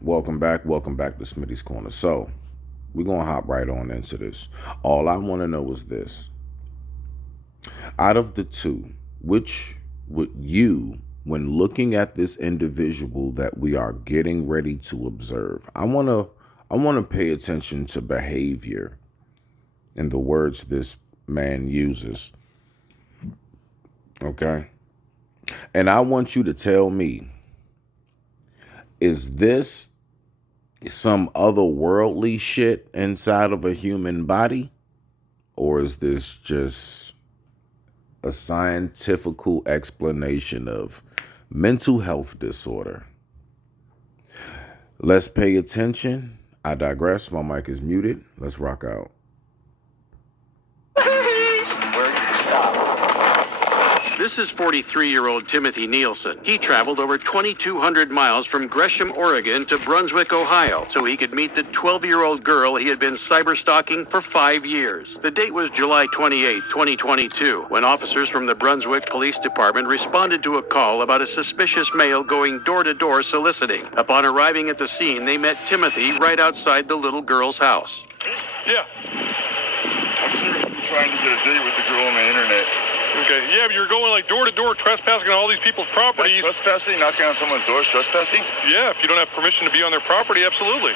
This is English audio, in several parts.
Welcome back to Smitty's Corner. So, we're going to hop right on into this. All I want to know is this. Out of the two, which would you, when looking at this individual that we are getting ready to observe, I want to pay attention to behavior and the words this man uses, okay? And I want you to tell me, is this some otherworldly shit inside of a human body? Or is this just a scientifical explanation of mental health disorder? Let's pay attention. I digress. My mic is muted. Let's rock out. This is 43-year-old Timothy Nielsen. He traveled over 2,200 miles from Gresham, Oregon to Brunswick, Ohio, so he could meet the 12-year-old girl he had been cyberstalking for 5 years. The date was July 28, 2022, when officers from the Brunswick Police Department responded to a call about a suspicious male going door-to-door soliciting. Upon arriving at the scene, they met Timothy right outside the little girl's house. Yeah. I'm seriously trying to get a date with the girl on the internet. Okay. Yeah, but you're going like door to door, trespassing on all these people's properties. That's trespassing? Knocking on someone's door is trespassing? Yeah, if you don't have permission to be on their property, absolutely.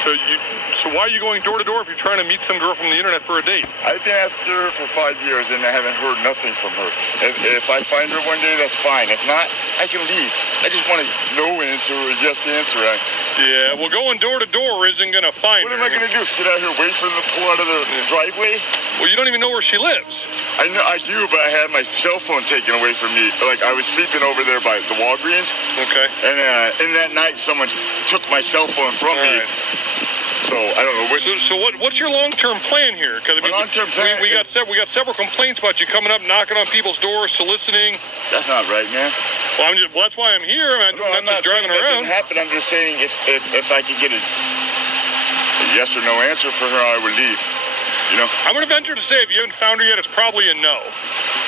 So why are you going door to door if you're trying to meet some girl from the internet for a date? I've been after her for 5 years and I haven't heard nothing from her. If I find her one day, that's fine. If not, I can leave. I just want a no answer or a yes answer. Yeah, well, going door to door isn't going to find What her. am I going to do? Sit out here, wait for them to pull out of the driveway? Well, you don't even know where she lives. I know I do, but I had my cell phone taken away from me. Like, I was sleeping over there by the Walgreens. Okay. And in that night, someone took my cell phone from me. So I don't know. So what's your long-term plan here? Because long-term plan we got several complaints about you coming up, knocking on people's doors, soliciting. That's not right, man. Well, that's why I'm here. I'm not just driving around. That didn't happen. I'm just saying if I could get a yes or no answer for her, I would leave. You know? I'm going to venture to say if you haven't found her yet, it's probably a no.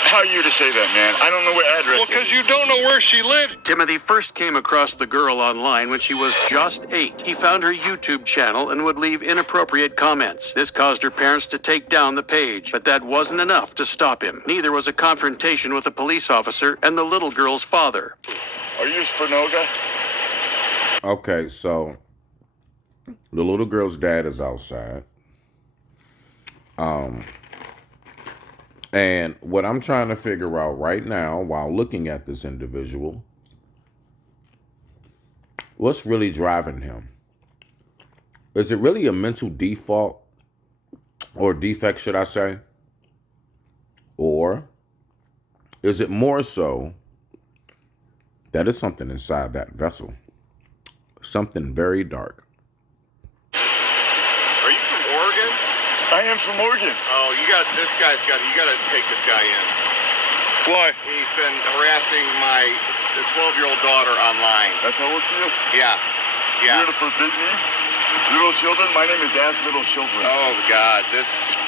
How are you to say that, man? I don't know what address. Well, because you don't know where she lives. Timothy first came across the girl online when she was just 8. He found her YouTube channel and would leave inappropriate comments. This caused her parents to take down the page, but that wasn't enough to stop him. Neither was a confrontation with a police officer and the little girl's father. Are you Spinoza? Okay, so the little girl's dad is outside. And what I'm trying to figure out right now while looking at this individual, what's really driving him? Is it really a mental default or defect, should I say? Or is it more so that is something inside that vessel? Something very dark. Are you from Oregon? I am from Oregon. Oh, you got to take this guy in. Why? He's been harassing the 12-year-old daughter online. That's not what she is? Yeah. You're to forbid me? Little children? My name is Ask Little Children. Oh, God.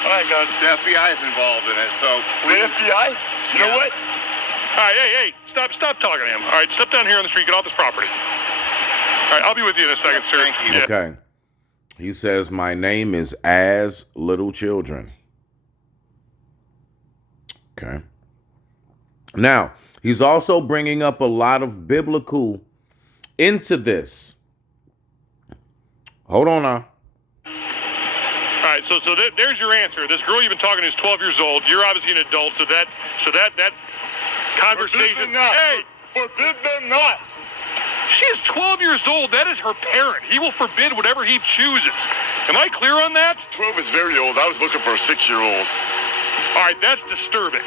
My God, the FBI is involved in it, so please. The FBI? You know what? All right, hey, stop talking to him. All right, step down here on the street, get off this property. All right, I'll be with you in a second, sir. Thank you. Yeah. Okay. He says, my name is As Little Children. Okay. Now, he's also bringing up a lot of biblical into this. Hold on now. All right, so there's your answer. This girl you've been talking to is 12 years old. You're obviously an adult, so that conversation. Forbid them not. Hey, Forbid them not. she is 12 years old. That is her parent. He will forbid whatever he chooses. Am I clear on that? 12 is very old. I was looking for a 6-year-old. All right, that's disturbing.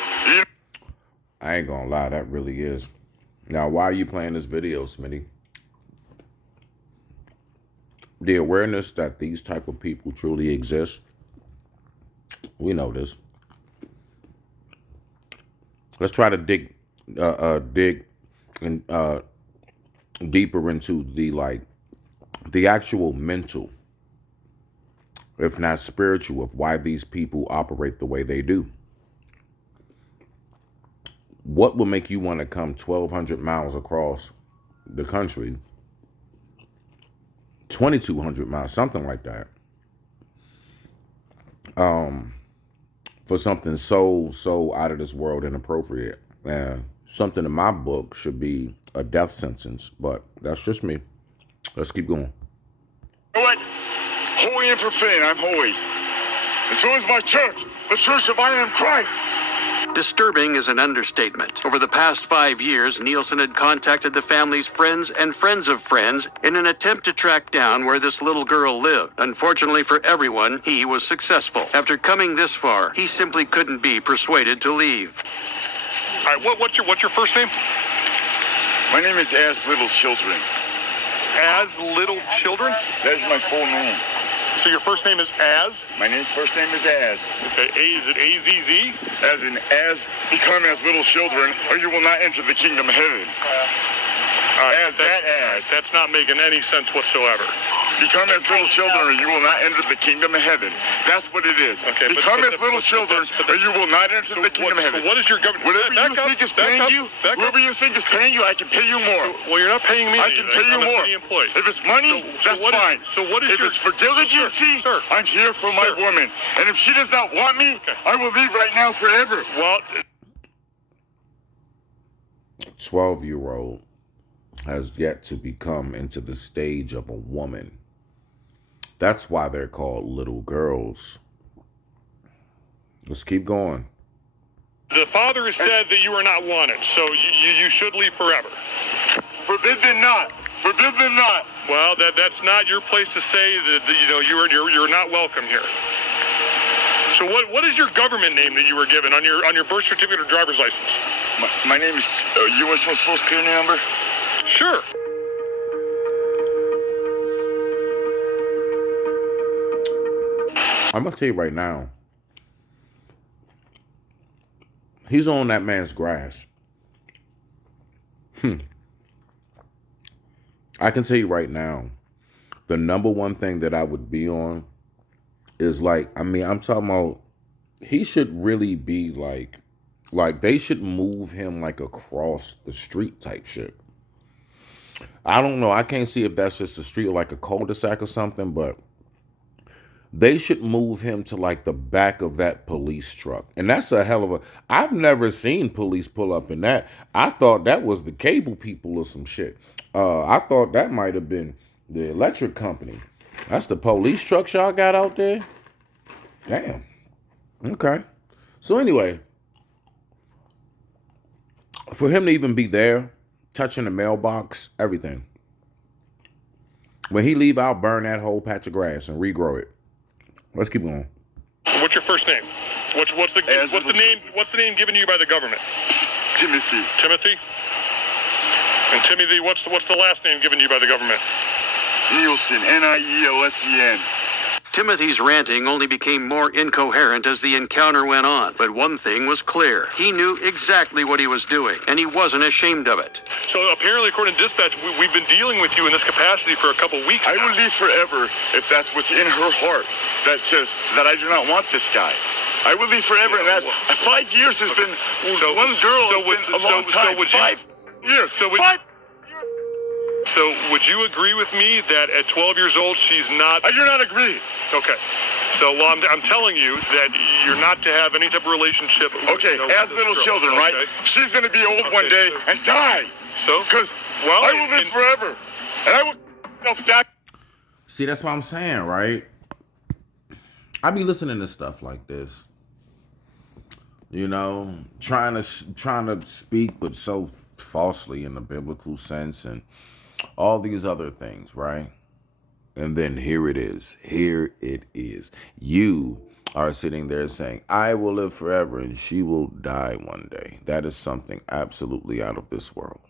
I ain't gonna lie, that really is. Now, why are you playing this video, Smitty? The awareness that these type of people truly exist. We know this. Let's try to dig and deeper into the actual mental, if not spiritual, of why these people operate the way they do. What will make you want to come 1,200 miles across the country 2,200 miles, something like that. For something so out of this world inappropriate. Something in my book should be a death sentence, but that's just me. Let's keep going. You know what? Holy and profane, I'm holy. And so is my church, the Church of I Am Christ. Disturbing is an understatement. Over the past 5 years, Nielsen had contacted the family's friends and friends of friends in an attempt to track down where this little girl lived. Unfortunately for everyone, he was successful. After coming this far, he simply couldn't be persuaded to leave. All right, what's your first name? My name is As Little Children. As Little Children? That is my full name. So your first name is Az? My first name is Az. Okay, is it A-Z-Z? As in, as become as little children, or you will not enter the kingdom of heaven. That's not making any sense whatsoever. Become as little children, or you will not enter the kingdom of heaven. That's what it is. Okay, Become as little children, or you will not enter the kingdom of heaven. So what is your government? Whatever you think is paying you, whoever you think is paying you, I can pay you more. Well, you're not paying me. I can pay you more. If it's money, that's fine. If it's for diligency, I'm here for my woman. And if she does not want me, I will leave right now forever. Well, 12-year-old has yet to become into the stage of a woman. That's why they're called little girls. Let's keep going. The father has said that you are not wanted, so you should leave forever. Forbidden not. Forbidden not. Well, that's not your place to say that you're not welcome here. So what is your government name that you were given on your birth certificate or driver's license? My name is. You want my social security number? Sure. I'm gonna tell you right now. He's on that man's grass. I can tell you right now, the number one thing that I would be on is I'm talking about, he should really be like they should move him like across the street type shit. I don't know. I can't see if that's just a street or like a cul-de-sac or something, but they should move him to like the back of that police truck. And that's a hell of a... I've never seen police pull up in that. I thought that was the cable people or some shit. I thought that might have been the electric company. That's the police truck y'all got out there? Damn. Okay. So anyway, for him to even be there, touching the mailbox, everything. When he leave, I'll burn that whole patch of grass and regrow it. Let's keep going. What's your first name? What's the name given to you by the government? Timothy. Timothy? And Timothy, what's the last name given to you by the government? Nielsen. Nielsen. Timothy's ranting only became more incoherent as the encounter went on. But one thing was clear. He knew exactly what he was doing, and he wasn't ashamed of it. So apparently, according to dispatch, we've been dealing with you in this capacity for a couple weeks now. I will leave forever if that's what's in her heart that says that I do not want this guy. I will leave forever, and that 5 years has been one girl has been a long time. 5 years. So would you agree with me that at 12 years old, she's not... I do not agree. Okay. So I'm telling you that you're not to have any type of relationship... Okay, as little children, right? Okay. She's going to be old one day and die. So? Because I will live forever. And I will... See, that's what I'm saying, right? I be listening to stuff like this. You know, trying to speak, but so falsely in the biblical sense and all these other things, right? And then here it is. Here it is. You are sitting there saying, I will live forever and she will die one day. That is something absolutely out of this world.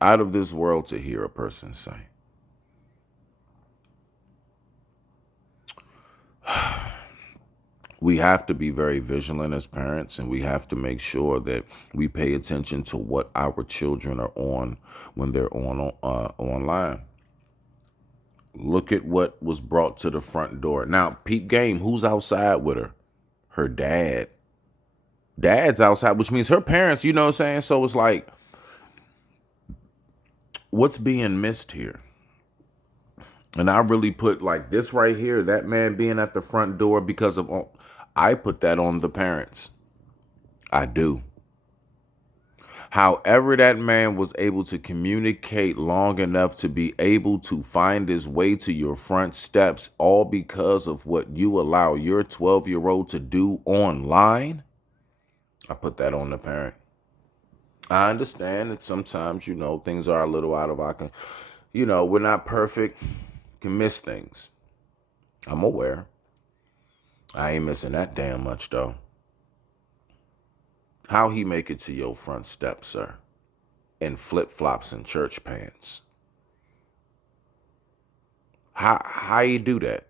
Out of this world to hear a person say. We have to be very vigilant as parents, and we have to make sure that we pay attention to what our children are on when they're online. Look at what was brought to the front door. Now, peep game, who's outside with her? Her dad. Dad's outside, which means her parents, you know what I'm saying? So it's like, what's being missed here? And I really put like this right here, that man being at the front door because of, I put that on the parents. I do. However, that man was able to communicate long enough to be able to find his way to your front steps, all because of what you allow your 12-year-old to do online. I put that on the parent. I understand that sometimes, things are a little out of our control. We're not perfect, can miss things. I'm aware. I ain't missing that damn much, though. How he make it to your front steps, sir? In flip-flops and church pants. How you do that?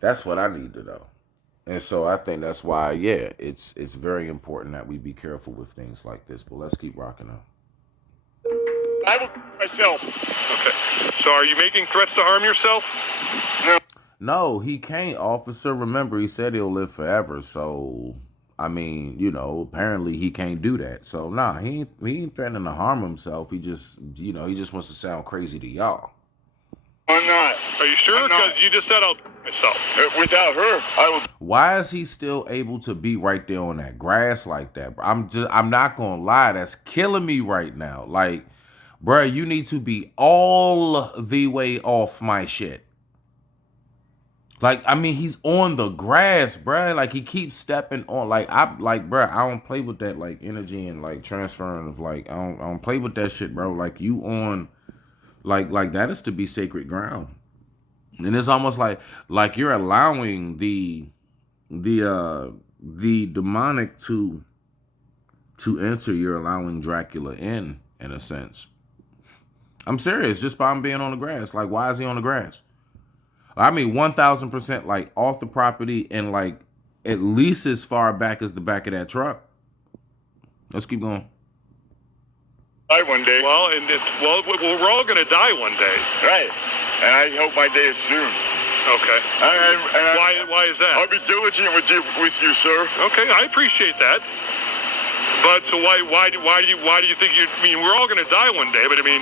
That's what I need to know. And so I think that's why, yeah, it's very important that we be careful with things like this. But let's keep rocking up. I will myself. Okay. So are you making threats to harm yourself? No. No, he can't, officer. Remember, he said he'll live forever. So, I mean, apparently he can't do that. So, nah, he ain't threatening to harm himself. He just, he just wants to sound crazy to y'all. I'm not. Are you sure? Because you just said I'll myself. Without her, I would. Why is he still able to be right there on that grass like that? I'm not gonna lie, that's killing me right now. Like, bruh, you need to be all the way off my shit. Like, I mean, he's on the grass, bruh. Like, he keeps stepping on. Bruh, I don't play with that, like, energy and, like, transferring of, like, I don't play with that shit, bro. Like, you on, like that is to be sacred ground. And it's almost like you're allowing the demonic to enter. You're allowing Dracula in a sense. I'm serious, just by him being on the grass. Like, why is he on the grass? I mean, 1,000% like off the property and like at least as far back as the back of that truck. Let's keep going. Die one day. Well, we're all gonna die one day. Right. And I hope my day is soon. Okay. Why is that? I'll be diligent with you, sir. Okay, I appreciate that. But so why do you think we're all going to die one day? But I mean,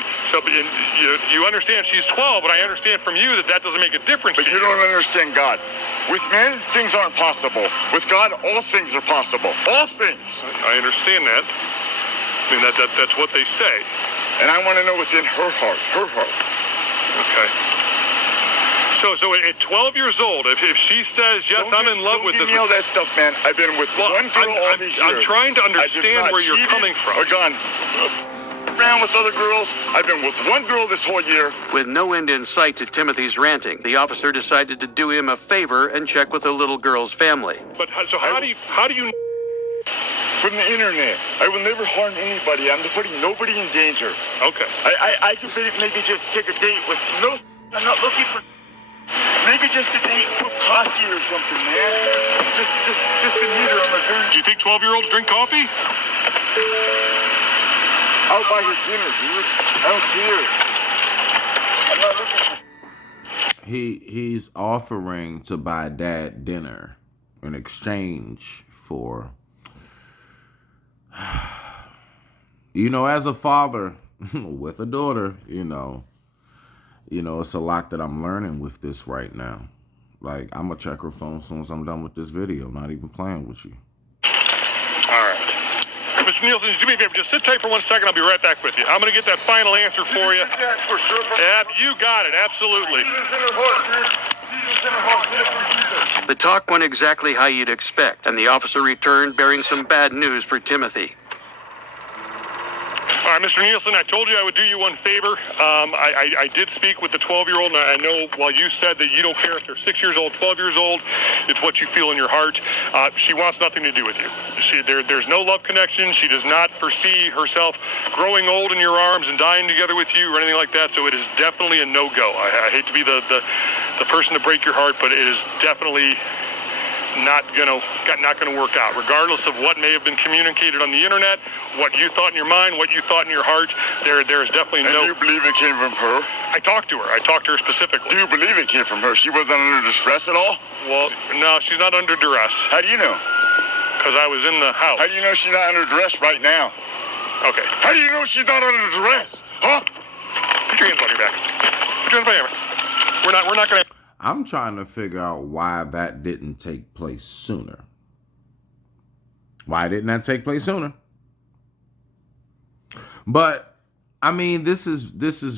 you understand she's 12, but I understand from you that doesn't make a difference. But you don't understand God. With men, things aren't possible. With God, all things are possible. All things. I understand that. I mean that's what they say. And I want to know what's in her heart. Her heart. Okay. So at 12 years old, if she says, yes, I'm in love with this... Don't give me all that stuff, man. I've been with one girl all these years. I'm trying to understand where you're coming from. Or gone around with other girls. I've been with one girl this whole year. With no end in sight to Timothy's ranting, the officer decided to do him a favor and check with the little girl's family. But so how do you... From the internet. I will never harm anybody. I'm putting nobody in danger. Okay. I could maybe just take a date with... No, I'm not looking for... Maybe just a date with coffee or something, man. Just to meet her on the very... Do you think 12-year-olds drink coffee? I'll buy her dinner, dude. I don't care. I'm not looking for... He's offering to buy Dad dinner in exchange for... as a father with a daughter, it's a lot that I'm learning with this right now. Like, I'm going to check her phone as soon as I'm done with this video. I'm not even playing with you. All right. Mr. Nielsen, do me a favor. Just sit tight for 1 second. I'll be right back with you. I'm going to get that final answer for you. Yeah, you got it. Absolutely. The talk went exactly how you'd expect, and the officer returned bearing some bad news for Timothy. All right, Mr. Nielsen, I told you I would do you one favor. I did speak with the 12-year-old, and I know while you said that you don't care if they're 6 years old, 12 years old, it's what you feel in your heart. She wants nothing to do with you. There's no love connection. She does not foresee herself growing old in your arms and dying together with you or anything like that, so it is definitely a no-go. I hate to be the person to break your heart, but it is definitely not gonna work out, regardless of what may have been communicated on the internet, what you thought in your mind, what you thought in your heart. There is definitely no... Do you believe it came from her? I talked to her specifically. Do you believe it came from her? She wasn't under distress at all? Well, no, she's not under duress. How do you know? Because I was in the house. How do you know she's not under duress right now? Okay. How do you know she's not under duress? Huh? Put your hands on your back. Put transparent. We're not going to. I'm trying to figure out why that didn't take place sooner. Why didn't that take place sooner? But I mean, this is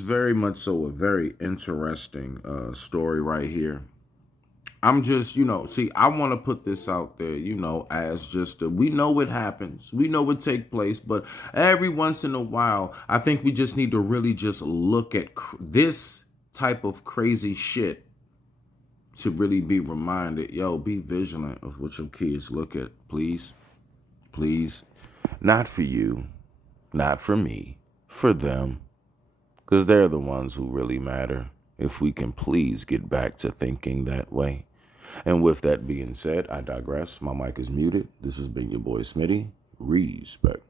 very much so a very interesting story right here. I'm just, see, I want to put this out there, as just, we know it happens. We know it take place, but every once in a while, I think we just need to really just look at this type of crazy shit to really be reminded, yo, be vigilant of what your kids look at, please. Please. Not for you, not for me, for them, because they're the ones who really matter. If we can please get back to thinking that way. And with that being said, I digress. My mic is muted. This has been your boy Smitty. Respect.